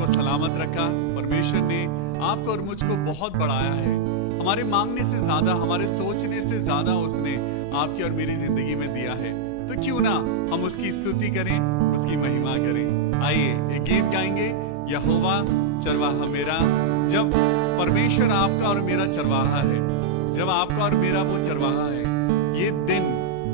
मुझको सलामत रखा। परमेश्वर ने आपको और मुझको बहुत बढ़ाया है। हमारे मांगने से ज्यादा, हमारे सोचने से ज्यादा उसने आपकी और मेरी जिंदगी में दिया है। तो क्यों ना हम उसकी स्तुति करें, उसकी महिमा करें। आइए एक गीत गाएंगे, यहोवा चरवाहा मेरा। जब परमेश्वर आपका और मेरा चरवाहा है, जब आपका और मेरा वो चरवाहा है, ये दिन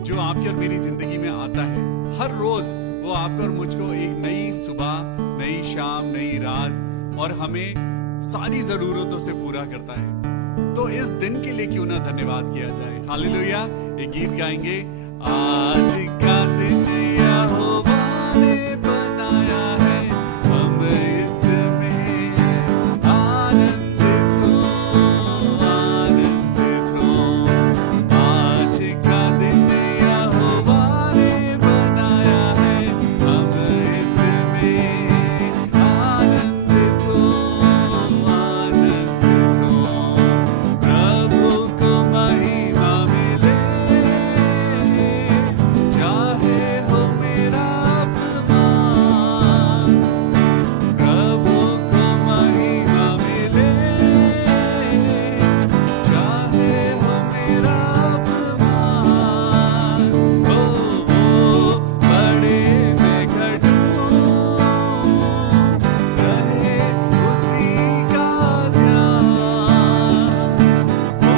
जो आपकी और मेरी जिंदगी में आता है, हर रोज वो आपको और मुझको एक नई सुबह, नई शाम, नई रात और हमें सारी जरूरतों से पूरा करता है। तो इस दिन के लिए क्यों ना धन्यवाद किया जाए। हालेलुया। एक गीत गाएंगे, आज का दिन यहोवा ने बनाया है, हम इसमें आनंदित हो, आनंदित हो। आज का दिन यहोवा ने बनाया है, हम इसमें आनंदित हो, आनंदित हो। प्रभु को महिमा मिले, चाहे हो मेरा अपमान। प्रभु को महिमा मिले, चाहे हो मेरा अपमान। ओ बड़े में घटूं, रहे उसी का ध्यान। ओ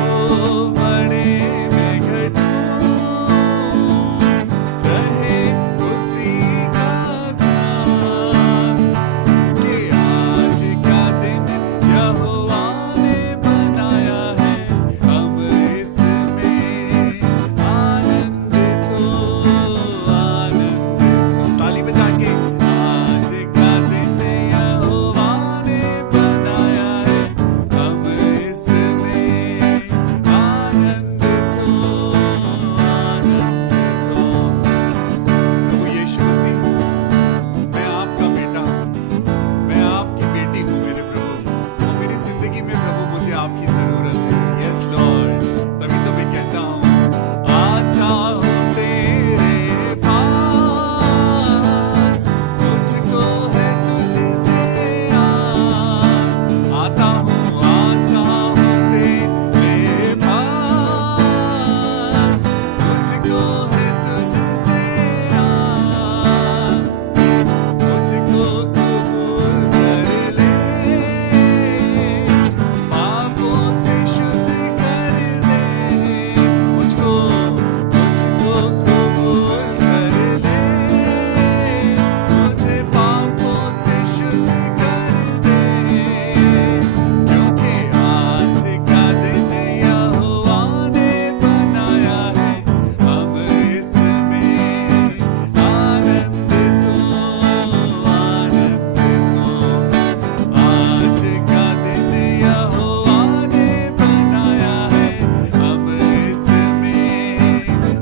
बड़े में घटूं, रहे उसी का ध्यान। कि आज का दिन यहोवा ने बनाया है, हम इसमें आनंदित हो, आनंदित हो। ताली बजा के, आज का दिन यहोवा ने बनाया है, हम इसमें आनंदित हो, आनंदित हो। प्रभु यीशु मसीह, मैं आपका बेटा हूँ, मैं आपकी बेटी हूँ मेरे प्रभु। और मेरी जिंदगी में प्रभु मुझे आपकी जरूरत है। Yes Lord. तभी तो मैं कहता हूँ, आता हूँ तेरे पास, मुझको है तुझसे आस। आता हूँ तेरे पास, मुझको है तुझसे आस। मुझको कबूल कर ले, पापों से शुद्ध कर दे। मुझको कबूल कर ले, मुझे पापों से शुद्ध कर दे। क्योंकि आज का दिन यहोवा ने बनाया है, हम इसमें आनंदित हो, आनंदित हो। आज का दिन यहोवा ने बनाया है, हम इसमें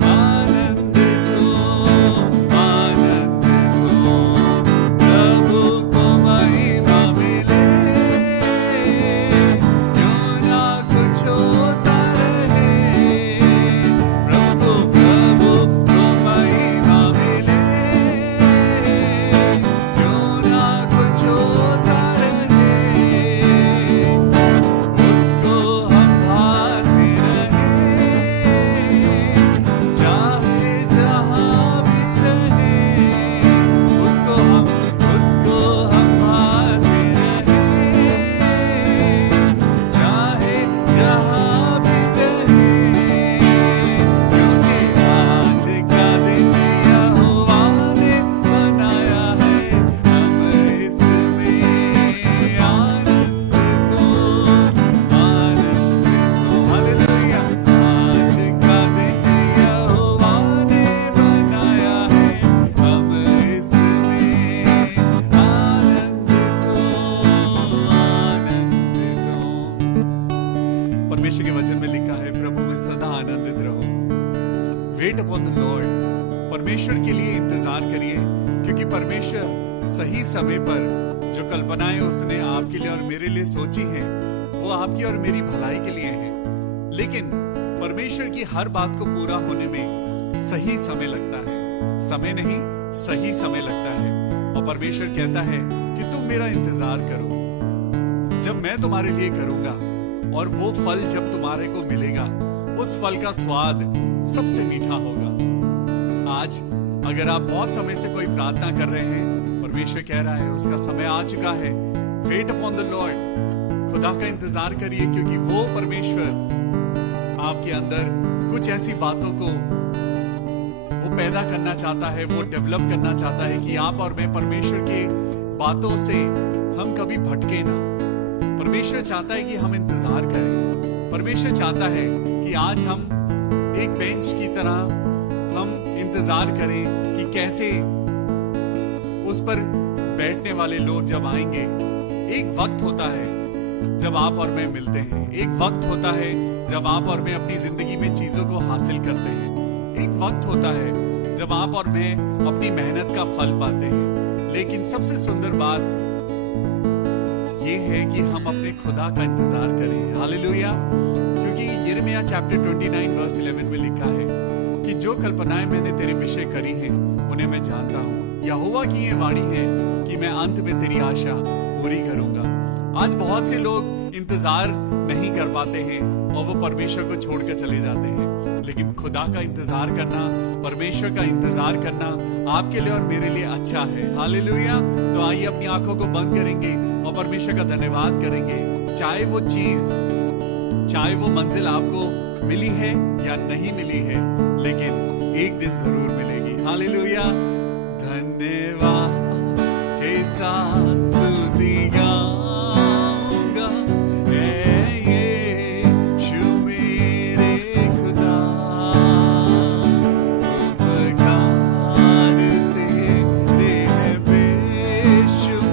आनंदित हो, आनंदित हो। प्रभु को महिमा मिले, क्यों ना कुछ होता रहे। प्रभु को महिमा मिले, क्यों ना कुछ होता रहे। उसको हम भाते रहे, चाहे जहाँ भी रहे। उसको हम भाते रहे, चाहे जहाँ भी रहे। क्योंकि आज का दिन यहोवा ने बनाया है, हम इसमें आनंदित हो, आनंदित हो। हालेलुया। आज का दिन यहोवा ने बनाया है, हम इसमें आनंदित हो, आनंदित हो। परमेश्वर के वचन में लिखा है, प्रभु में सदा आनंदित रहो। Wait upon the Lord. परमेश्वर के लिए इंतजार करिए, क्योंकि परमेश्वर सही समय पर जो कल्पनाएं उसने आपके लिए और मेरे लिए सोची हैं, वो आपकी और मेरी भलाई के लिए हैं। लेकिन परमेश्वर की हर बात को पूरा होने में सही समय लगता है। समय नहीं, सही समय लगता है। और परमेश्वर कहता है कि तुम मेरा इंतजार करो, जब मैं तुम्हारे लिए करूंगा, और वो फल जब तुम्हारे को मिलेगा, उस फल का स्वाद सबसे मीठा होगा। आज अगर आप बहुत समय से कोई प्रार्थना कर रहे हैं, परमेश्वर कह रहा है उसका समय आ चुका है। वेट अपॉन द लॉर्ड, खुदा का इंतजार करिए, क्योंकि वो परमेश्वर आपके अंदर कुछ ऐसी बातों को वो पैदा करना चाहता है, वो डेवलप करना चाहता है कि आप और मैं परमेश्वर के बातों से हम कभी भटके ना। परमेश्वर चाहता है कि हम इंतजार करें। परमेश्वर चाहता है कि आज हम एक बेंच की तरह हम इंतजार करें कि कैसे उस पर बैठने वाले लोग जब आएंगे। एक वक्त होता है जब आप और मैं मिलते हैं, एक वक्त होता है जब आप और मैं अपनी जिंदगी में चीजों को हासिल करते हैं, एक वक्त होता है जब आप और मैं अपनी मेहनत का फल पाते हैं। लेकिन सबसे सुंदर बात ये है कि हम अपने खुदा का इंतजार करें। हालेलुया। क्योंकि यिर्मयाह चैप्टर 29 वर्स 11 में लिखा है कि जो कल्पनाएं मैंने तेरे विषय करी हैं उन्हें मैं जानता हूँ। यहोवा की ये वाणी है कि मैं अंत में तेरी आशा पूरी करूंगा। आज बहुत से लोग इंतजार नहीं कर पाते हैं और वो परमेश्वर को छोड़कर चले जाते हैं, लेकिन खुदा का इंतजार करना, परमेश्वर का इंतजार करना आपके लिए और मेरे लिए अच्छा है। हालेलुया। तो आइए अपनी आंखों को बंद करेंगे और परमेश्वर का धन्यवाद करेंगे। चाहे वो चीज, चाहे वो मंजिल आपको मिली है या नहीं मिली है, लेकिन एक दिन जरूर मिलेगी। हालेलुया। धन्यवाद के साथ स्तुति गाऊंगा, यीशु मेरे खुदा, उपकार तेरे हैं बेशुमार,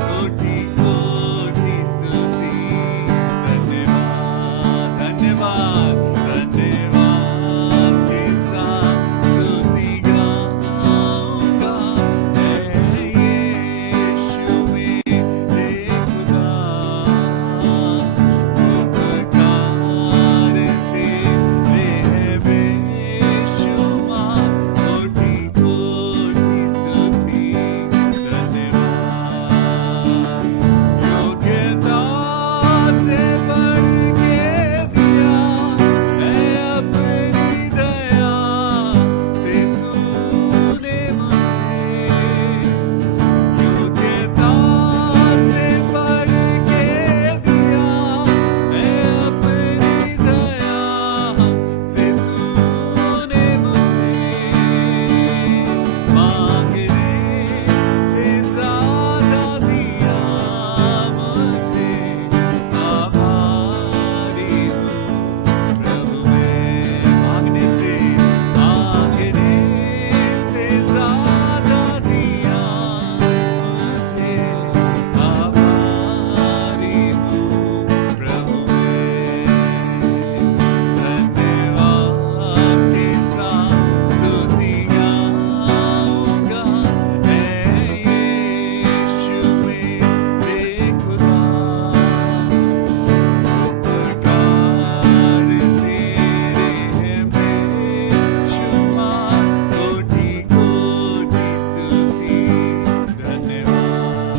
कोटि कोटि स्तुति। धन्यवाद धन्यवाद धन्यवाद के साथ स्तुति गाऊंगा, यीशु मेरे खुदा, उपकार तेरे हैं बेशुमार, कोटि कोटि स्तुति। धन्यवाद। योग्यता से बढ़ के दिया है अपनी दया से तूने मुझे, योग्यता से बढ़ के दिया है अपनी दया से तूने मुझे, मांगने से ज्यादा दिया मुझे, आभारी हूँ प्रभु मैं। मांगने से ज्यादा दिया मुझे, आभारी हूँ प्रभु मैं। धन्यवाद के साथ स्तुति गाऊंगा, यीशु मेरे खुदा, उपकार तेरे हैं बेशुमार, कोटि कोटि स्तुति। धन्यवाद।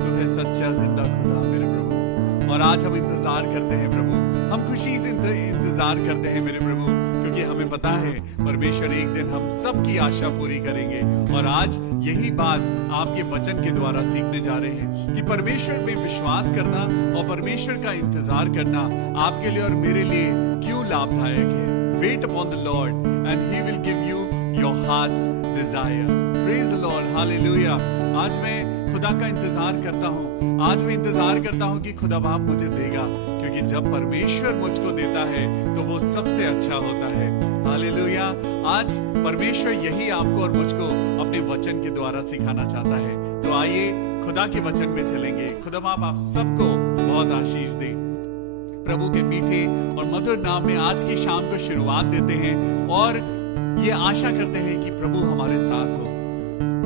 तू है सच्चा जिंदा खुदा मेरे प्रभु, और आज हम इंतजार करते हैं प्रभु, हम खुशी से इंतजार करते हैं मेरे प्रभु, क्योंकि हमें पता है परमेश्वर एक दिन हम सबकी आशा पूरी करेंगे। और आज यही बात आपके वचन के द्वारा सीखने जा रहे हैं कि परमेश्वर में विश्वास करना और परमेश्वर का इंतजार करना आपके लिए और मेरे लिए क्यों लाभदायक है। Wait upon the Lord and he will give you your heart's desire. Praise the Lord. Hallelujah. आज मैं खुदा का इंतजार करता हूँ, आज मैं इंतजार करता हूँ कि खुदा बाप मुझे देगा, क्योंकि जब परमेश्वर मुझको देता है तो वो सबसे अच्छा होता है। हालेलुया। आज परमेश्वर यही आपको और मुझको अपने वचन के द्वारा सिखाना चाहता है। तो आइए खुदा के वचन में चलेंगे। खुदा बाप आप सबको बहुत आशीष दे। प्रभु के मीठे और मधुर नाम में आज की शाम को शुरुआत देते हैं और ये आशा करते हैं कि प्रभु हमारे साथ हो,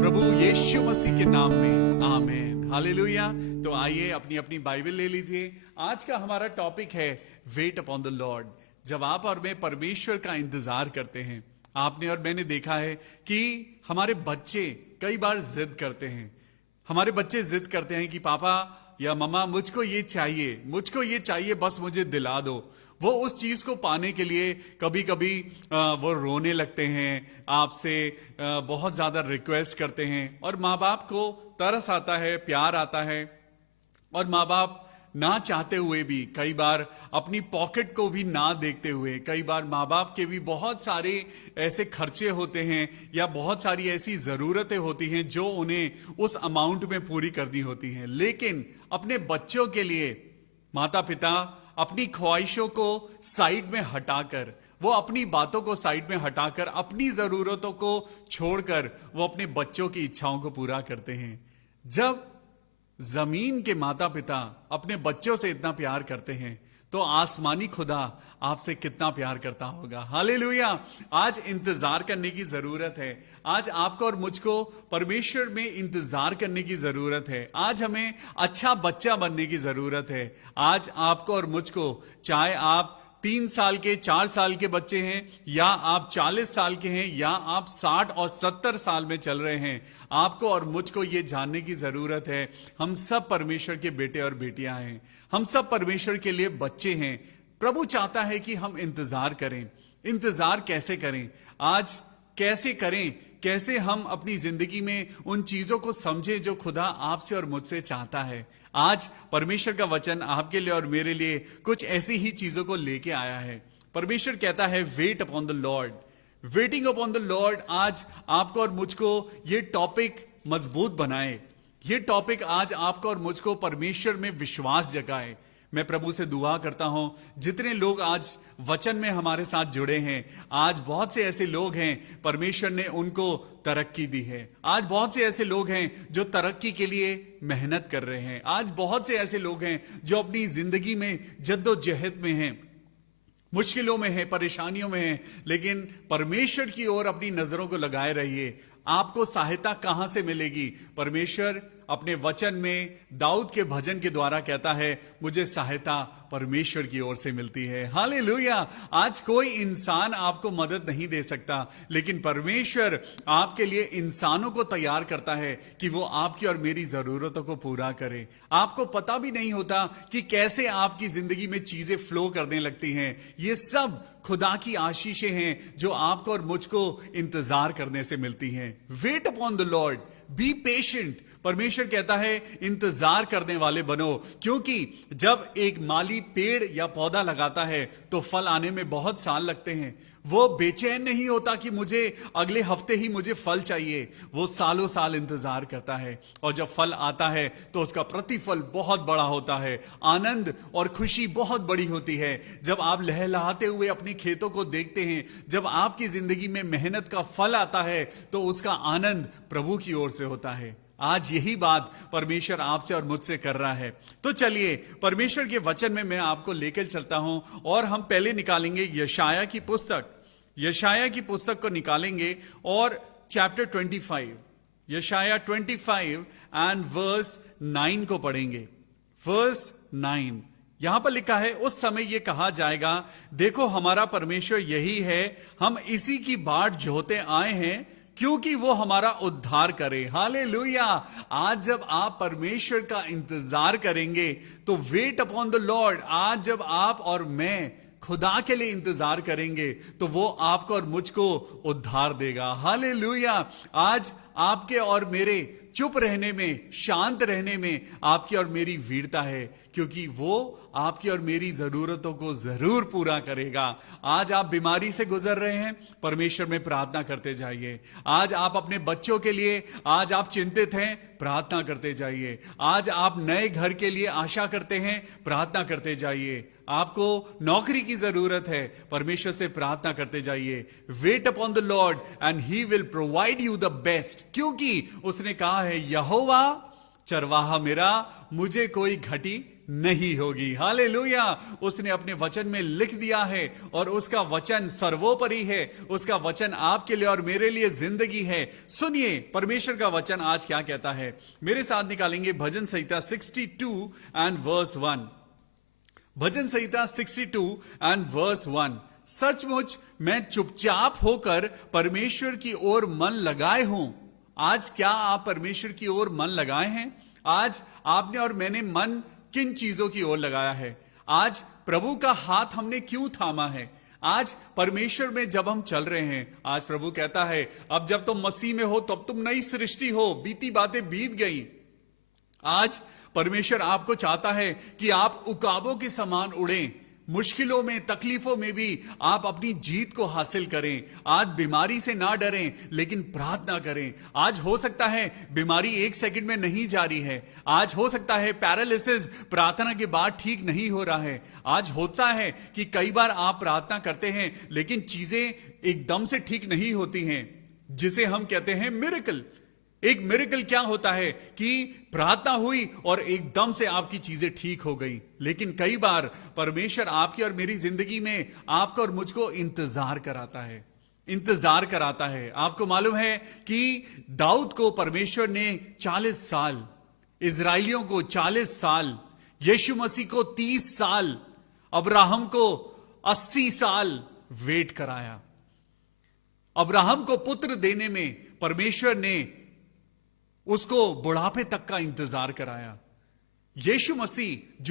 प्रभु यीशु मसीह के नाम में, आमीन। हालेलुया। तो आइए अपनी अपनी बाइबल ले लीजिए। आज का हमारा टॉपिक है वेट अपॉन द लॉर्ड। जब आप और मैं परमेश्वर का इंतजार करते हैं, आपने और मैंने देखा है कि हमारे बच्चे कई बार जिद करते हैं, हमारे बच्चे जिद करते हैं कि पापा या मम्मा मुझको ये चाहिए, बस मुझे दिला दो। वो उस चीज को पाने के लिए कभी कभी वो रोने लगते हैं, आपसे बहुत ज्यादा रिक्वेस्ट करते हैं, और माँ बाप को तरस आता है, प्यार आता है, और माँ बाप ना चाहते हुए भी, कई बार अपनी पॉकेट को भी ना देखते हुए, कई बार माँ बाप के भी बहुत सारे ऐसे खर्चे होते हैं या बहुत सारी ऐसी जरूरतें होती हैं जो उन्हें उस अमाउंट में पूरी करनी होती हैं, लेकिन अपने बच्चों के लिए माता पिता अपनी ख्वाहिशों को साइड में हटाकर, वो अपनी बातों को साइड में हटाकर, अपनी जरूरतों को छोड़कर वो अपने बच्चों की इच्छाओं को पूरा करते हैं। जब जमीन के माता पिता अपने बच्चों से इतना प्यार करते हैं तो आसमानी खुदा आपसे कितना प्यार करता होगा। हालेलुया। आज इंतजार करने की जरूरत है। आज आपको और मुझको परमेश्वर में इंतजार करने की जरूरत है। आज हमें अच्छा बच्चा बनने की जरूरत है। आज आपको और मुझको, चाहे आप 3 साल के, 4 साल के बच्चे हैं, या आप 40 साल के हैं, या आप 60 और 70 साल में चल रहे हैं, आपको और मुझको ये जानने की जरूरत है, हम सब परमेश्वर के बेटे और बेटियां हैं। हम सब परमेश्वर के लिए बच्चे हैं। प्रभु चाहता है कि हम इंतजार करें। इंतजार कैसे करें? आज कैसे करें? कैसे हम अपनी जिंदगी में उन चीजों को समझें जो खुदा आपसे और मुझसे चाहता है। आज परमेश्वर का वचन आपके लिए और मेरे लिए कुछ ऐसी ही चीजों को लेके आया है। परमेश्वर कहता है wait upon the Lord, waiting upon the Lord. आज आपको और मुझको ये टॉपिक मजबूत बनाए, ये टॉपिक आज आपको और मुझको परमेश्वर में विश्वास जगाए। मैं प्रभु से दुआ करता हूं, जितने लोग आज वचन में हमारे साथ जुड़े हैं, आज बहुत से ऐसे लोग हैं परमेश्वर ने उनको तरक्की दी है। आज बहुत से ऐसे लोग हैं जो तरक्की के लिए मेहनत कर रहे हैं। आज बहुत से ऐसे लोग हैं जो अपनी जिंदगी में जद्दोजहद में हैं, मुश्किलों में हैं, परेशानियों में हैं, लेकिन परमेश्वर की ओर अपनी नजरों को लगाए रहिए। आपको सहायता कहां से मिलेगी? परमेश्वर अपने वचन में दाऊद के भजन के द्वारा कहता है, मुझे सहायता परमेश्वर की ओर से मिलती है। हालेलुया। आज कोई इंसान आपको मदद नहीं दे सकता, लेकिन परमेश्वर आपके लिए इंसानों को तैयार करता है कि वो आपकी और मेरी जरूरतों को पूरा करे। आपको पता भी नहीं होता कि कैसे आपकी जिंदगी में चीजें फ्लो करने लगती हैं। ये सब खुदा की आशीषें हैं जो आपको और मुझको इंतजार करने से मिलती हैं। Wait upon the Lord, be patient. परमेश्वर कहता है इंतजार करने वाले बनो, क्योंकि जब एक माली पेड़ या पौधा लगाता है तो फल आने में बहुत साल लगते हैं। वो बेचैन नहीं होता कि मुझे अगले हफ्ते ही मुझे फल चाहिए। वो सालों साल इंतजार करता है, और जब फल आता है तो उसका प्रतिफल बहुत बड़ा होता है। आनंद और खुशी बहुत बड़ी होती है जब आप लहलहाते हुए अपने खेतों को देखते हैं। जब आपकी जिंदगी में मेहनत का फल आता है तो उसका आनंद प्रभु की ओर से होता है। आज यही बात परमेश्वर आपसे और मुझसे कर रहा है। तो चलिए परमेश्वर के वचन में मैं आपको लेकर चलता हूं, और हम पहले निकालेंगे यशाया की पुस्तक। यशाया की पुस्तक को निकालेंगे और चैप्टर 25, यशाया 25 एंड वर्स 9 को पढ़ेंगे। वर्स 9 यहां पर लिखा है, उस समय यह कहा जाएगा, देखो हमारा परमेश्वर यही है, हम इसी की बाट जोहते आए हैं क्योंकि वो हमारा उद्धार करे। हालेलुया। आज जब आप परमेश्वर का इंतजार करेंगे तो वेट अपॉन द लॉर्ड। आज जब आप और मैं खुदा के लिए इंतजार करेंगे तो वो आपको और मुझको उद्धार देगा। हालेलुया। आज आपके और मेरे चुप रहने में, शांत रहने में आपकी और मेरी वीरता है, क्योंकि वो आपकी और मेरी जरूरतों को जरूर पूरा करेगा। आज आप बीमारी से गुजर रहे हैं, परमेश्वर में प्रार्थना करते जाइए। आज आप अपने बच्चों के लिए आज आप चिंतित हैं, प्रार्थना करते जाइए। आज आप नए घर के लिए आशा करते हैं, प्रार्थना करते जाइए। आपको नौकरी की जरूरत है, परमेश्वर से प्रार्थना करते जाइए। Wait upon the Lord and he will provide you the best, क्योंकि उसने कहा है, यहोवा चरवाहा मेरा, मुझे कोई घटी नहीं होगी। हालेलुया। उसने अपने वचन में लिख दिया है, और उसका वचन सर्वोपरि है। उसका वचन आपके लिए और मेरे लिए जिंदगी है। सुनिए परमेश्वर का वचन आज क्या कहता है। मेरे साथ निकालेंगे भजन संहिता 62 एंड वर्स 1। भजन संहिता 62 एंड वर्स 1। सचमुच मैं चुपचाप होकर परमेश्वर की ओर मन लगाए हूं, आज क्या आप परमेश्वर की ओर मन लगाए हैं? आज आपने और मैंने मन किन चीजों की ओर लगाया है? आज प्रभु का हाथ हमने क्यों थामा है? आज परमेश्वर में जब हम चल रहे हैं, आज प्रभु कहता है अब जब तुम मसीह में हो तब तुम नई सृष्टि हो, बीती बातें बीत गई। आज परमेश्वर आपको चाहता है कि आप उकाबों के समान उड़ें, मुश्किलों में, तकलीफों में भी आप अपनी जीत को हासिल करें। आज बीमारी से ना डरें, लेकिन प्रार्थना करें। आज हो सकता है बीमारी 1 सेकंड में नहीं जा रही है। आज हो सकता है पैरालिसिस प्रार्थना के बाद ठीक नहीं हो रहा है। आज होता है कि कई बार आप प्रार्थना करते हैं लेकिन चीजें एकदम से ठीक नहीं होती हैं, जिसे हम कहते हैं मिरेकल। एक मिरेकल क्या होता है कि प्रार्थना हुई और एकदम से आपकी चीजें ठीक हो गई। लेकिन कई बार परमेश्वर आपकी और मेरी जिंदगी में आपको और मुझको इंतजार कराता है, इंतजार कराता है। आपको मालूम है कि दाऊद को परमेश्वर ने 40 साल, इजराइलियों को 40 साल, यीशु मसीह को 30 साल, अब्राहम को 80 साल वेट कराया। अब्राहम को पुत्र देने में परमेश्वर ने उसको बुढ़ापे तक का इंतजार कराया। यीशु मसीह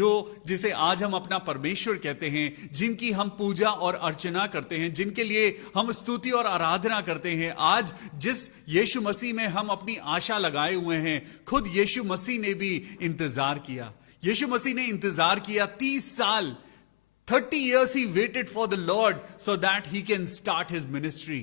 जिसे आज हम अपना परमेश्वर कहते हैं, जिनकी हम पूजा और अर्चना करते हैं, जिनके लिए हम स्तुति और आराधना करते हैं, आज जिस यीशु मसीह में हम अपनी आशा लगाए हुए हैं, खुद यीशु मसीह ने भी इंतजार किया। यीशु मसीह ने इंतजार किया 30 साल। 30 years he waited for the Lord so that he can start his ministry.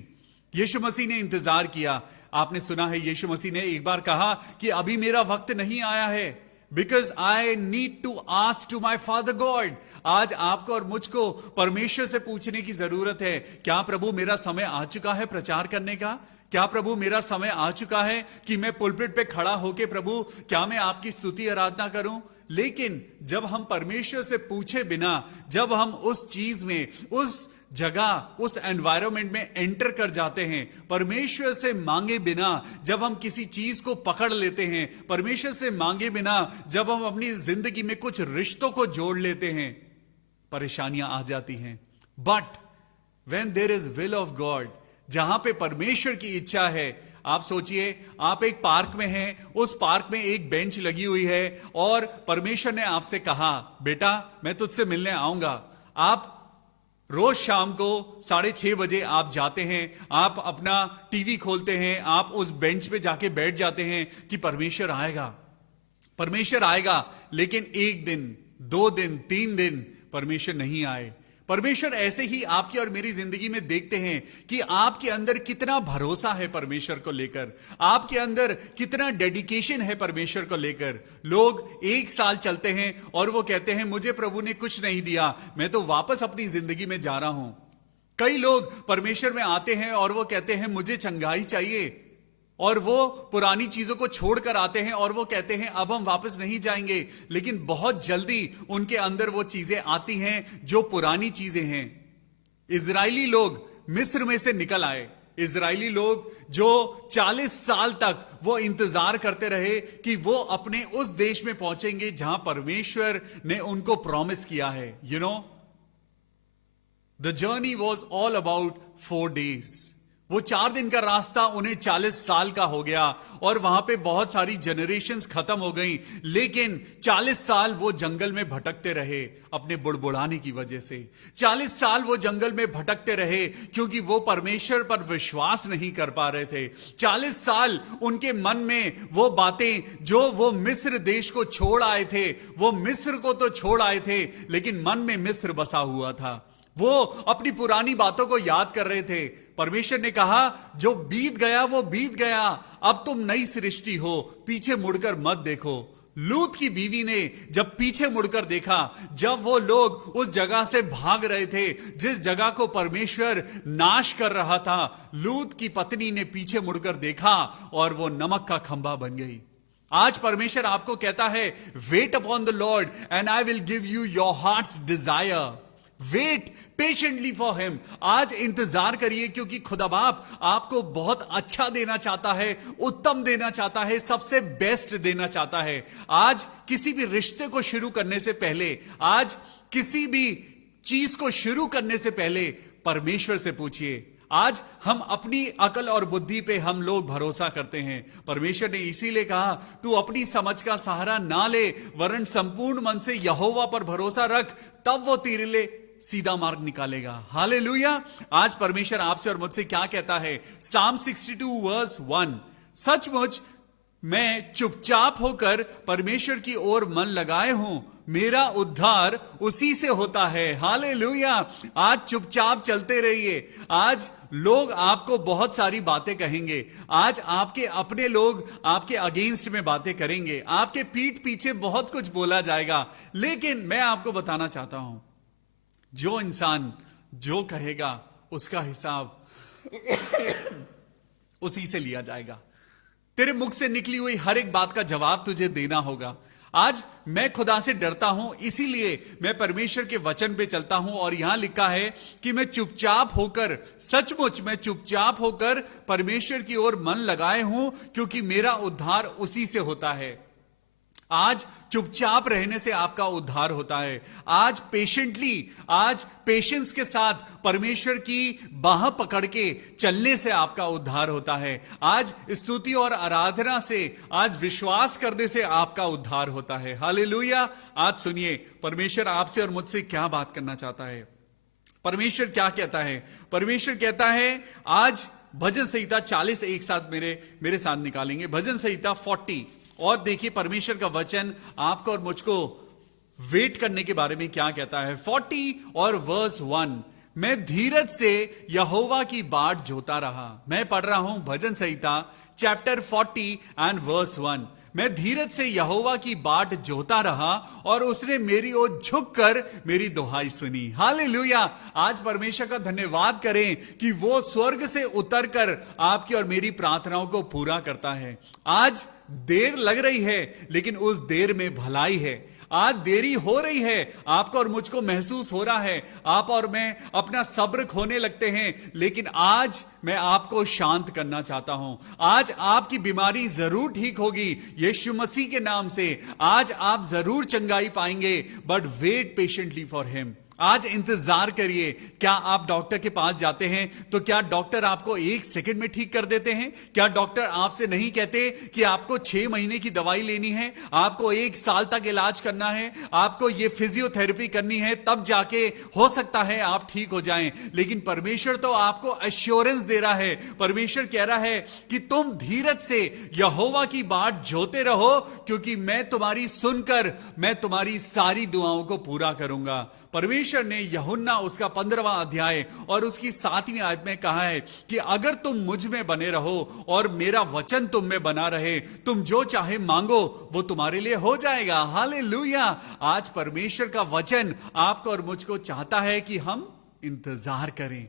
यीशु मसीह ने इंतजार किया। आपने सुना है यीशु मसीह ने एक बार कहा कि अभी मेरा वक्त नहीं आया है, because I need to ask to my father God. आज आपको और मुझको परमेश्वर से पूछने की जरूरत है, क्या प्रभु मेरा समय आ चुका है प्रचार करने का? क्या प्रभु मेरा समय आ चुका है कि मैं पुलपिट पे खड़ा होके प्रभु क्या मैं आपकी स्तुति आराधना करूं? लेकिन जब हम परमेश्वर से पूछे बिना, जब हम उस चीज में, उस जगह, उस एनवायरनमेंट में एंटर कर जाते हैं, परमेश्वर से मांगे बिना जब हम किसी चीज को पकड़ लेते हैं, परमेश्वर से मांगे बिना जब हम अपनी जिंदगी में कुछ रिश्तों को जोड़ लेते हैं, परेशानियां आ जाती हैं। But when there is will of God, जहां पे परमेश्वर की इच्छा है, आप सोचिए आप एक पार्क में हैं, उस पार्क में एक बेंच लगी हुई है और परमेश्वर ने आपसे कहा बेटा मैं तुझसे मिलने आऊंगा। आप रोज शाम को 6:30 बजे आप जाते हैं, आप अपना टीवी खोलते हैं, आप उस बेंच पे जाके बैठ जाते हैं कि परमेश्वर आएगा, परमेश्वर आएगा। लेकिन 1 दिन, 2 दिन, 3 दिन परमेश्वर नहीं आए। परमेश्वर ऐसे ही आपकी और मेरी जिंदगी में देखते हैं कि आपके अंदर कितना भरोसा है परमेश्वर को लेकर, आपके अंदर कितना डेडिकेशन है परमेश्वर को लेकर। लोग 1 साल चलते हैं और वो कहते हैं मुझे प्रभु ने कुछ नहीं दिया, मैं तो वापस अपनी जिंदगी में जा रहा हूं। कई लोग परमेश्वर में आते हैं और वो कहते हैं मुझे चंगाई चाहिए, और वो पुरानी चीजों को छोड़कर आते हैं और वो कहते हैं अब हम वापस नहीं जाएंगे। लेकिन बहुत जल्दी उनके अंदर वो चीजें आती हैं जो पुरानी चीजें हैं। इजरायली लोग मिस्र में से निकल आए। इजरायली लोग जो 40 साल तक वो इंतजार करते रहे कि वो अपने उस देश में पहुंचेंगे जहां परमेश्वर ने उनको प्रॉमिस किया है। You know, the journey was all about 4 days। वो 4 दिन का रास्ता उन्हें 40 साल का हो गया और वहां पे बहुत सारी जनरेशंस खत्म हो गई। लेकिन 40 साल वो जंगल में भटकते रहे अपने बुड़बुड़ाने की वजह से। 40 साल वो जंगल में भटकते रहे क्योंकि वो परमेश्वर पर विश्वास नहीं कर पा रहे थे। 40 साल उनके मन में वो बातें जो वो मिस्र देश को छोड़ आए थे, वो मिस्र को तो छोड़ आए थे लेकिन मन में मिस्र बसा हुआ था। वो अपनी पुरानी बातों को याद कर रहे थे। परमेश्वर ने कहा जो बीत गया वो बीत गया, अब तुम नई सृष्टि हो, पीछे मुड़कर मत देखो। लूत की बीवी ने जब पीछे मुड़कर देखा, जब वो लोग उस जगह से भाग रहे थे जिस जगह को परमेश्वर नाश कर रहा था, लूत की पत्नी ने पीछे मुड़कर देखा और वो नमक का खंभा बन गई। आज परमेश्वर आपको कहता है wait upon the Lord and I will give you your heart's desire. Wait patiently for him. आज इंतजार करिए क्योंकि खुदा बाप आपको बहुत अच्छा देना चाहता है, उत्तम देना चाहता है, सबसे बेस्ट देना चाहता है। आज किसी भी रिश्ते को शुरू करने से पहले, आज किसी भी चीज को शुरू करने से पहले परमेश्वर से पूछिए आज हम अपनी अकल और बुद्धि पे हम लोग भरोसा करते हैं। परमेश्वर ने इसीलिए कहा तू अपनी समझ का सहारा ना ले, वरन संपूर्ण मन से यहोवा पर भरोसा रख, तब वो तेरे लिए सीधा मार्ग निकालेगा। हालेलुया। आज परमेश्वर आपसे और मुझसे क्या कहता है? Psalm 62 वर्स 1, सचमुच मैं चुपचाप होकर परमेश्वर की ओर मन लगाए हूं, मेरा उद्धार उसी से होता है। हालेलुया। आज चुपचाप चलते रहिए। आज लोग आपको बहुत सारी बातें कहेंगे, आज आपके अपने लोग आपके अगेंस्ट में बातें करेंगे, आपके पीठ पीछे बहुत कुछ बोला जाएगा, लेकिन मैं आपको बताना चाहता हूं, जो इंसान जो कहेगा उसका हिसाब उसी से लिया जाएगा। तेरे मुख से निकली हुई हर एक बात का जवाब तुझे देना होगा। आज मैं खुदा से डरता हूं, इसीलिए मैं परमेश्वर के वचन पे चलता हूं, और यहां लिखा है कि मैं चुपचाप होकर, सचमुच मैं चुपचाप होकर परमेश्वर की ओर मन लगाए हूं, क्योंकि मेरा उद्धार उसी से होता है। आज चुपचाप रहने से आपका उद्धार होता है। आज पेशेंटली, आज पेशेंस के साथ परमेश्वर की बाह पकड़ के चलने से आपका उद्धार होता है। आज स्तुति और आराधना से, आज विश्वास करने से आपका उद्धार होता है। हालेलुया। आज सुनिए परमेश्वर आपसे और मुझसे क्या बात करना चाहता है। परमेश्वर क्या कहता है? परमेश्वर कहता है, आज भजन संहिता 40 एक साथ मेरे साथ निकालेंगे। भजन संहिता 40, और देखिए परमेश्वर का वचन आपको और मुझको वेट करने के बारे में क्या कहता है। 40 और वर्स 1, मैं धीरज से यहोवा की बाट जोता रहा। मैं पढ़ रहा हूं भजन संहिता चैप्टर 40 एंड वर्स 1। मैं धीरज से यहोवा की बाट जोता रहा, और उसने मेरी ओर झुककर मेरी दुहाई सुनी। हालेलुया। आज परमेश्वर का धन्यवाद करें कि वो स्वर्ग से उतरकर आपकी और मेरी प्रार्थनाओं को पूरा करता है। आज देर लग रही है, लेकिन उस देर में भलाई है। आज देरी हो रही है, आपको और मुझको महसूस हो रहा है, आप और मैं अपना सब्र खोने लगते हैं, लेकिन आज मैं आपको शांत करना चाहता हूं। आज आपकी बीमारी जरूर ठीक होगी यीशु मसीह के नाम से। आज आप जरूर चंगाई पाएंगे, but wait patiently for him. आज इंतजार करिए। क्या आप डॉक्टर के पास जाते हैं तो क्या डॉक्टर आपको 1 सेकंड में ठीक कर देते हैं? क्या डॉक्टर आपसे नहीं कहते कि आपको 6 महीने की दवाई लेनी है, आपको 1 साल तक इलाज करना है, आपको ये फिजियोथेरेपी करनी है, तब जाके हो सकता है आप ठीक हो जाएं? लेकिन परमेश्वर तो आपको एश्योरेंस दे रहा है। परमेश्वर कह रहा है कि तुम धीरज से यहोवा की बाट जोते रहो, क्योंकि मैं तुम्हारी सुनकर मैं तुम्हारी सारी दुआओं को पूरा करूंगा। परमेश्वर ने यूहन्ना उसका 15वां अध्याय और उसकी 7वीं आयत में कहा है कि अगर तुम मुझ में बने रहो और मेरा वचन तुम में बना रहे, तुम जो चाहे मांगो वो तुम्हारे लिए हो जाएगा। हालेलुया। आज परमेश्वर का वचन आपको और मुझको चाहता है कि हम इंतजार करें।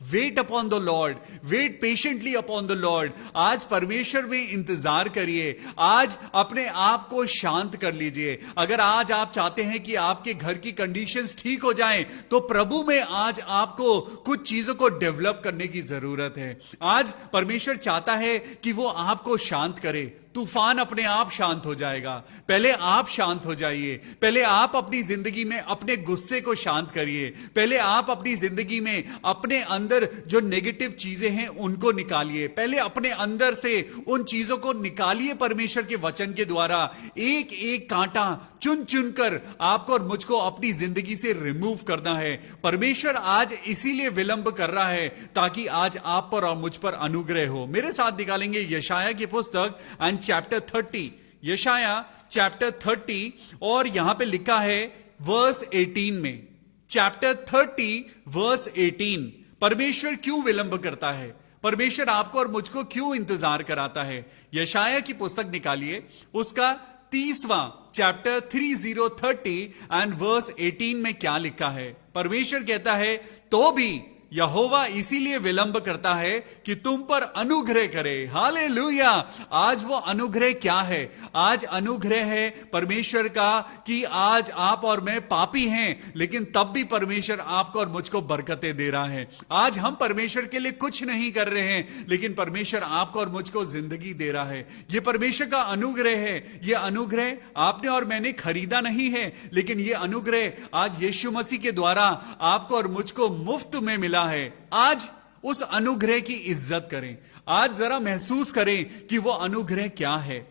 Wait upon the Lord, wait patiently upon the Lord. आज परमेश्वर में इंतजार करिए। आज अपने आप को शांत कर लीजिए। अगर आज आप चाहते हैं कि आपके घर की कंडीशंस ठीक हो जाएं, तो प्रभु में आज आपको कुछ चीजों को डेवलप करने की जरूरत है। आज परमेश्वर चाहता है कि वो आपको शांत करे। तूफान अपने आप शांत हो जाएगा। पहले आप शांत हो जाइए। पहले आप अपनी जिंदगी में अपने गुस्से को शांत करिए। पहले आप अपनी जिंदगी में अपने अंदर जो नेगेटिव चीजें हैं उनको निकालिए। पहले अपने अंदर से उन चीजों को निकालिए। परमेश्वर के वचन के द्वारा एक एक कांटा चुन चुन कर आपको और मुझको अपनी जिंदगी से रिमूव करना है। परमेश्वर आज इसीलिए विलंब कर रहा है ताकि आज आप पर और मुझ पर अनुग्रह हो। मेरे साथ निकालेंगे यशाया की पुस्तक एंड चैप्टर 30, यशाया चैप्टर 30, और यहां पे लिखा है वर्स 18 में, चैप्टर 30 वर्स 18। परमेश्वर क्यों विलंब करता है? परमेश्वर आपको और मुझको क्यों इंतजार कराता है? यशाया की पुस्तक निकालिए, उसका 30वां चैप्टर 30 एंड वर्स 18 में क्या लिखा है? परमेश्वर कहता है, तो भी यहोवा इसीलिए विलंब करता है कि तुम पर अनुग्रह करे। हालेलुया। आज वो अनुग्रह क्या है? आज अनुग्रह है परमेश्वर का कि आज आप और मैं पापी हैं, लेकिन तब भी परमेश्वर आपको और मुझको बरकतें दे रहा है। आज हम परमेश्वर के लिए कुछ नहीं कर रहे हैं, लेकिन परमेश्वर आपको और मुझको जिंदगी दे रहा है। ये परमेश्वर का अनुग्रह है। ये अनुग्रह आपने और मैंने खरीदा नहीं है, लेकिन ये अनुग्रह आज यीशु मसीह के द्वारा आपको और मुझको मुफ्त में मिला है। आज उस अनुग्रह की इज्जत करें। आज जरा महसूस करें कि वो अनुग्रह क्या है,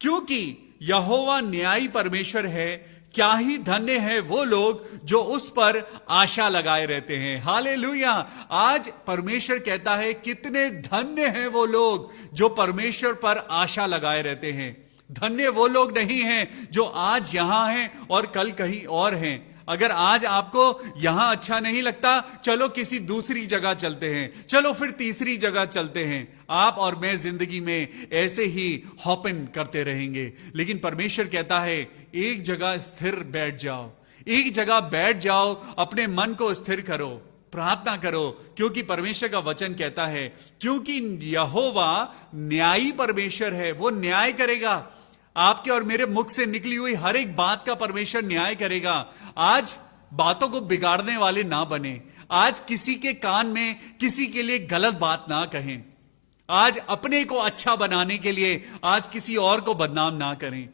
क्योंकि यहोवा न्यायी परमेश्वर है। क्या ही धन्य है वो लोग जो उस पर आशा लगाए रहते हैं। हालेलुया। आज परमेश्वर कहता है कितने धन्य हैं वो लोग जो परमेश्वर पर आशा लगाए रहते हैं। धन्य वो लोग नहीं हैं जो आज यहां हैं और कल कहीं और हैं। अगर आज आपको यहां अच्छा नहीं लगता, चलो किसी दूसरी जगह चलते हैं, चलो फिर तीसरी जगह चलते हैं। आप और मैं जिंदगी में ऐसे ही हॉपिन करते रहेंगे। लेकिन परमेश्वर कहता है एक जगह स्थिर बैठ जाओ, एक जगह बैठ जाओ, अपने मन को स्थिर करो, प्रार्थना करो, क्योंकि परमेश्वर का वचन कहता है क्योंकि यहोवा न्यायी परमेश्वर है, वो न्याय करेगा। आपके और मेरे मुख से निकली हुई हर एक बात का परमेश्वर न्याय करेगा। आज बातों को बिगाड़ने वाले ना बने। आज किसी के कान में किसी के लिए गलत बात ना कहें। आज अपने को अच्छा बनाने के लिए आज किसी और को बदनाम ना करें।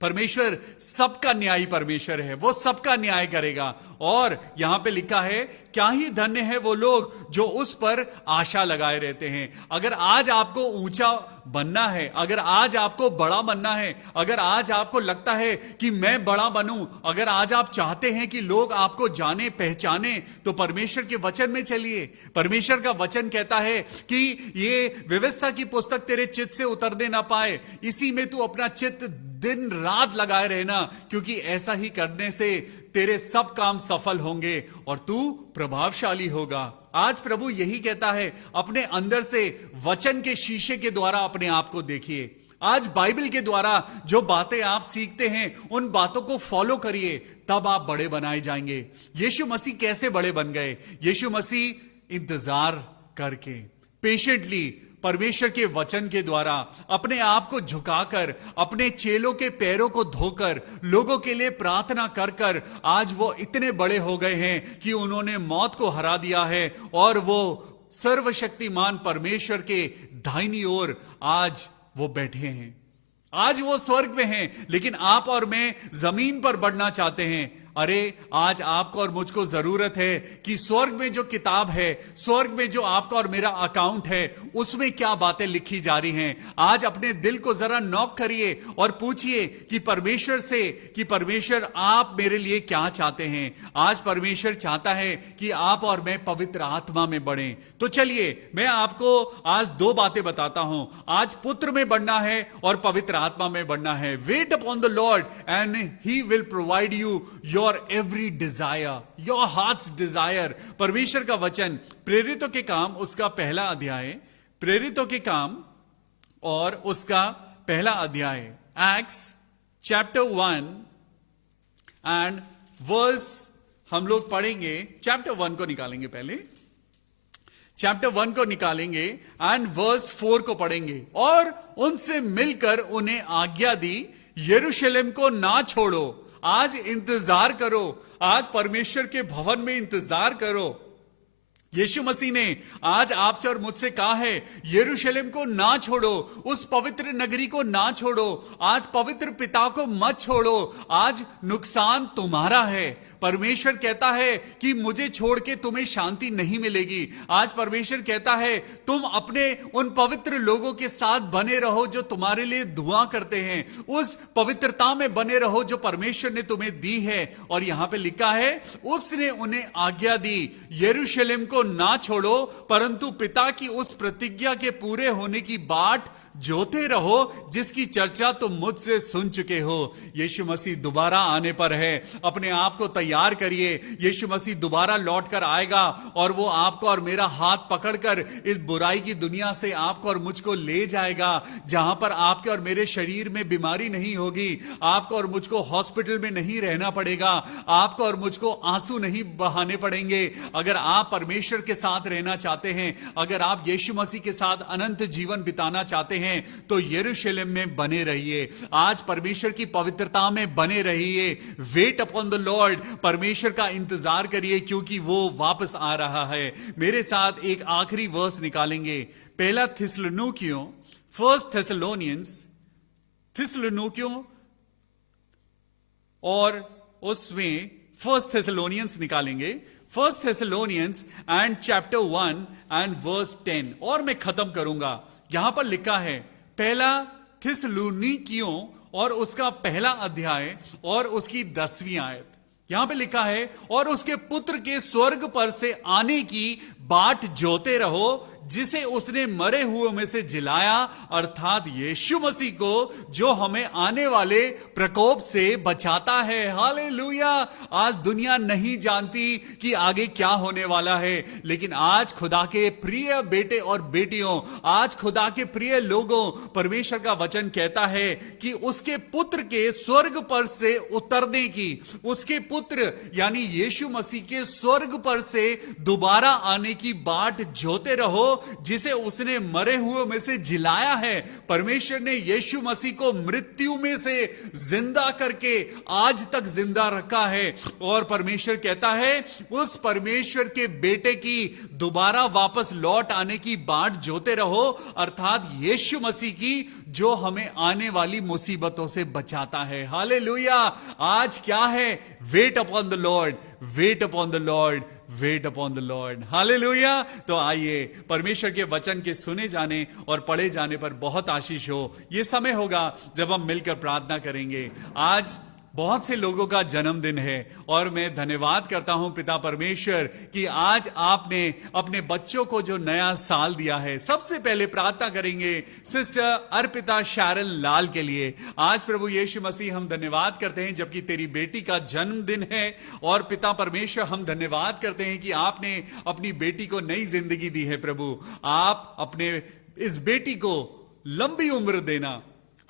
परमेश्वर सबका न्यायी परमेश्वर है, वो सबका न्याय करेगा। और यहां पे लिखा है क्या ही धन्य है वो लोग जो उस पर आशा लगाए रहते हैं। अगर आज आपको ऊंचा बनना है, अगर आज आपको बड़ा बनना है, अगर आज आपको लगता है कि मैं बड़ा बनूं, अगर आज आप चाहते हैं कि लोग आपको जाने पहचाने, तो परमेश्वर के वचन में चलिए। परमेश्वर का वचन कहता है कि ये व्यवस्था की पुस्तक तेरे चित्त से उतरने ना पाए, इसी में तू अपना चित्त दिन रात लगाए रहना, क्योंकि ऐसा ही करने से तेरे सब काम सफल होंगे और तू प्रभावशाली होगा। आज प्रभु यही कहता है, अपने अंदर से वचन के शीशे के द्वारा अपने आप को देखिए। आज बाइबल के द्वारा जो बातें आप सीखते हैं उन बातों को फॉलो करिए, तब आप बड़े बनाए जाएंगे। यीशु मसीह कैसे बड़े बन गए? यीशु मसीह इंतजार करके, पेशेंटली परमेश्वर के वचन के द्वारा अपने आप को झुकाकर, अपने चेलों के पैरों को धोकर, लोगों के लिए प्रार्थना कर कर आज वो इतने बड़े हो गए हैं कि उन्होंने मौत को हरा दिया है और वो सर्वशक्तिमान परमेश्वर के दाहिनी ओर आज वो बैठे हैं। आज वो स्वर्ग में हैं, लेकिन आप और मैं जमीन पर बढ़ना चाहते हैं। अरे आज आपको और मुझको जरूरत है कि स्वर्ग में जो किताब है, स्वर्ग में जो आपका और मेरा अकाउंट है, उसमें क्या बातें लिखी जा रही हैं। आज अपने दिल को जरा नॉक करिए और पूछिए कि परमेश्वर से कि परमेश्वर आप मेरे लिए क्या चाहते हैं। आज परमेश्वर चाहता है कि आप और मैं पवित्र आत्मा में बढ़ें। तो चलिए मैं आपको आज दो बातें बताता हूं। आज पुत्र में बढ़ना है और पवित्र आत्मा में बढ़ना है। Wait upon the Lord and he will provide you your every desire, your heart's desire. परमेश्वर का वचन प्रेरितों के काम उसका पहला अध्याय, प्रेरितों के काम और उसका पहला अध्याय, एक्ट्स चैप्टर 1 एंड वर्स, हम लोग पढ़ेंगे चैप्टर 1 को निकालेंगे, पहले चैप्टर 1 को निकालेंगे एंड वर्स 4 को पढ़ेंगे। और उनसे मिलकर उन्हें आज्ञा दी, यरूशलेम को ना छोड़ो, आज इंतजार करो, आज परमेश्वर के भवन में इंतजार करो। यीशु मसीह ने आज आपसे और मुझसे कहा है यरूशलेम को ना छोड़ो, उस पवित्र नगरी को ना छोड़ो, आज पवित्र पिता को मत छोड़ो। आज नुकसान तुम्हारा है। परमेश्वर कहता है कि मुझे छोड़ के तुम्हें शांति नहीं मिलेगी। आज परमेश्वर कहता है तुम अपने उन पवित्र लोगों के साथ बने रहो जो तुम्हारे लिए दुआ करते हैं, उस पवित्रता में बने रहो जो परमेश्वर ने तुम्हें दी है। और यहां पे लिखा है उसने उन्हें आज्ञा दी, यरूशलेम को ना छोड़ो, परंतु पिता की उस प्रतिज्ञा के पूरे होने की बाट जोते रहो जिसकी चर्चा तुम मुझसे सुन चुके हो। यीशु मसीह दोबारा आने पर है, अपने आप को तैयार करिए। यीशु मसीह दोबारा लौट कर आएगा और वो आपको और मेरा हाथ पकड़कर इस बुराई की दुनिया से आपको और मुझको ले जाएगा, जहां पर आपके और मेरे शरीर में बीमारी नहीं होगी, आपको और मुझको हॉस्पिटल में नहीं रहना पड़ेगा, आपको और मुझको आंसू नहीं बहाने पड़ेंगे। अगर आप परमेश्वर के साथ रहना चाहते हैं, अगर आप यीशु मसीह के साथ अनंत जीवन बिताना चाहते हैं, तो यरूशलेम में बने रहिए, आज परमेश्वर की पवित्रता में बने रहिए। वेट अपॉन द लॉर्ड, परमेश्वर का इंतजार करिए क्योंकि वो वापस आ रहा है। मेरे साथ एक आखिरी वर्स निकालेंगे, पहला थिस्सलुनीकियों, फर्स्ट थिस्सलुनीकियों और उसमें फर्स्ट थिस्सलुनियंस निकालेंगे, first Thessalonians and chapter 1 and verse 10। और मैं खत्म करूंगा। यहां पर लिखा है पहला थिस्सलुनीकियों और उसका पहला अध्याय और उसकी 10वीं आयत। यहां पे लिखा है और उसके पुत्र के स्वर्ग पर से आने की बाट जोते रहो, जिसे उसने मरे हुए में से जिलाया, अर्थात यीशु मसीह को, जो हमें आने वाले प्रकोप से बचाता है। हालेलुया। आज दुनिया नहीं जानती कि आगे क्या होने वाला है, लेकिन आज खुदा के प्रिय बेटे और बेटियों, आज खुदा के प्रिय लोगों, परमेश्वर का वचन कहता है कि उसके पुत्र के स्वर्ग पर से उतरने की, उसके पुत्र यानी यीशु मसीह के स्वर्ग पर से दोबारा आने की बाट जोते रहो, जिसे उसने मरे हुए में से जिलाया है। परमेश्वर ने यीशु मसीह को मृत्यु में से जिंदा करके आज तक जिंदा रखा है। और परमेश्वर कहता है उस परमेश्वर के बेटे की दोबारा वापस लौट आने की बाट जोते रहो, अर्थात यीशु मसीह की, जो हमें आने वाली मुसीबतों से बचाता है। हालेलुया। आज क्या है? Wait upon the Lord, wait upon the Lord, wait upon the Lord. Hallelujah. तो आइए परमेश्वर के वचन के सुने जाने और पढ़े जाने पर बहुत आशीष हो। यह समय होगा जब हम मिलकर प्रार्थना करेंगे। आज बहुत से लोगों का जन्मदिन है और मैं धन्यवाद करता हूं पिता परमेश्वर कि आज आपने अपने बच्चों को जो नया साल दिया है। सबसे पहले प्रार्थना करेंगे सिस्टर अर्पिता शैरन लाल के लिए। आज प्रभु यीशु मसीह हम धन्यवाद करते हैं जबकि तेरी बेटी का जन्मदिन है। और पिता परमेश्वर हम धन्यवाद करते हैं कि आपने अपनी बेटी को नई जिंदगी दी है। प्रभु आप अपने इस बेटी को लंबी उम्र देना,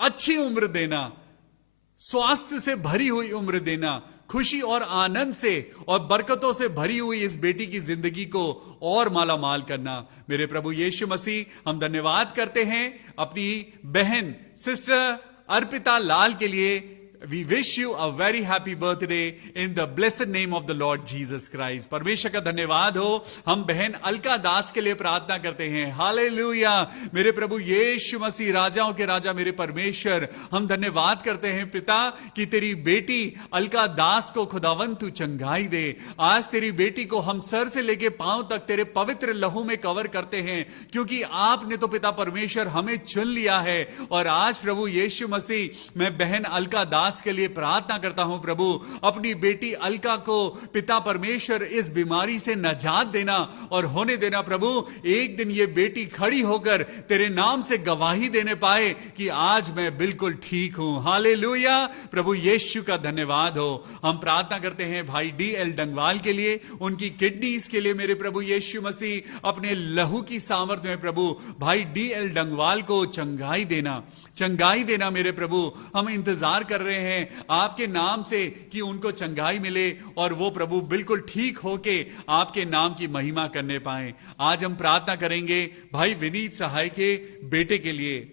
अच्छी उम्र देना, स्वास्थ्य से भरी हुई उम्र देना, खुशी और आनंद से और बरकतों से भरी हुई इस बेटी की जिंदगी को और माला माल करना। मेरे प्रभु यीशु मसीह हम धन्यवाद करते हैं अपनी बहन सिस्टर अर्पिता लाल के लिए। We wish you a very happy birthday in the blessed name of the Lord Jesus Christ. परमेश्वर का धन्यवाद हो। हम बहन अलका दास के लिए प्रार्थना करते हैं। हालेलुया। मेरे प्रभु यीशु मसीह राजाओं के राजा मेरे परमेश्वर, हम धन्यवाद करते हैं पिता कि तेरी बेटी अलका दास को खुदावन तू चंगाई दे। आज तेरी बेटी को हम सर से लेके पांव तक तेरे पवित्र लहू में कवर करते हैं, क्योंकि आपने तो पिता परमेश्वर हमें चुन लिया है। और आज प्रभु यीशु मसीह मैं बहन अलका दास के लिए प्रार्थना करता हूं। प्रभु अपनी बेटी अलका को पिता परमेश्वर इस बीमारी से नजात देना और होने देना। प्रभु एक दिन ये बेटी खड़ी होकर तेरे नाम से गवाही देने पाए कि आज मैं बिल्कुल ठीक हूं। हालेलुया। प्रभु यीशु का धन्यवाद हो। हम प्रार्थना करते हैं भाई DL डंगवाल के लिए, उनकी किडनीज के लिए। मेरे प्रभु यीशु मसीह अपने लहू की सामर्थ्य में प्रभु भाई DL डंगवाल को चंगाई देना, चंगाई देना। मेरे प्रभु हम इंतजार कर रहे हैं आपके नाम से कि उनको चंगाई मिले और वो प्रभु बिल्कुल ठीक होके आपके नाम की महिमा करने पाए। आज हम प्रार्थना करेंगे भाई विनीत सहाय के बेटे के लिए,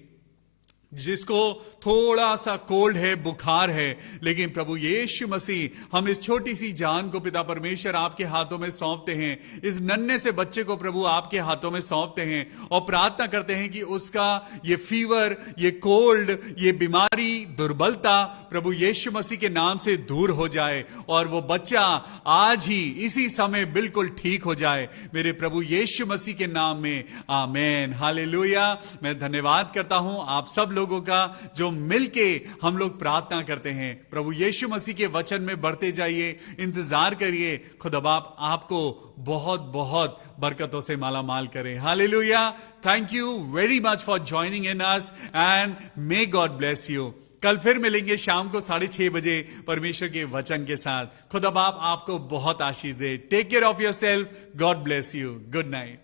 जिसको थोड़ा सा कोल्ड है, बुखार है, लेकिन प्रभु यीशु मसीह हम इस छोटी सी जान को पिता परमेश्वर आपके हाथों में सौंपते हैं। इस नन्हे से बच्चे को प्रभु आपके हाथों में सौंपते हैं और प्रार्थना करते हैं कि उसका ये फीवर, ये कोल्ड, ये बीमारी, दुर्बलता प्रभु यीशु मसीह के नाम से दूर हो जाए और वो बच्चा आज ही इसी समय बिल्कुल ठीक हो जाए। मेरे प्रभु यीशु मसीह के नाम में आमेन। हालेलुया। मैं धन्यवाद करता हूं आप सब लोगों का जो मिलके हम लोग प्रार्थना करते हैं। प्रभु यीशु मसीह के वचन में बढ़ते जाइए, इंतजार करिए। खुदा बाप आपको बहुत बहुत बरकतों से माला माल करे। Hallelujah. Thank you very much for joining in us and may God bless you. कल फिर मिलेंगे शाम को 6:30 बजे परमेश्वर के वचन के साथ। खुदा बाप आपको बहुत आशीष दे। Take care of yourself. God bless you. Good night.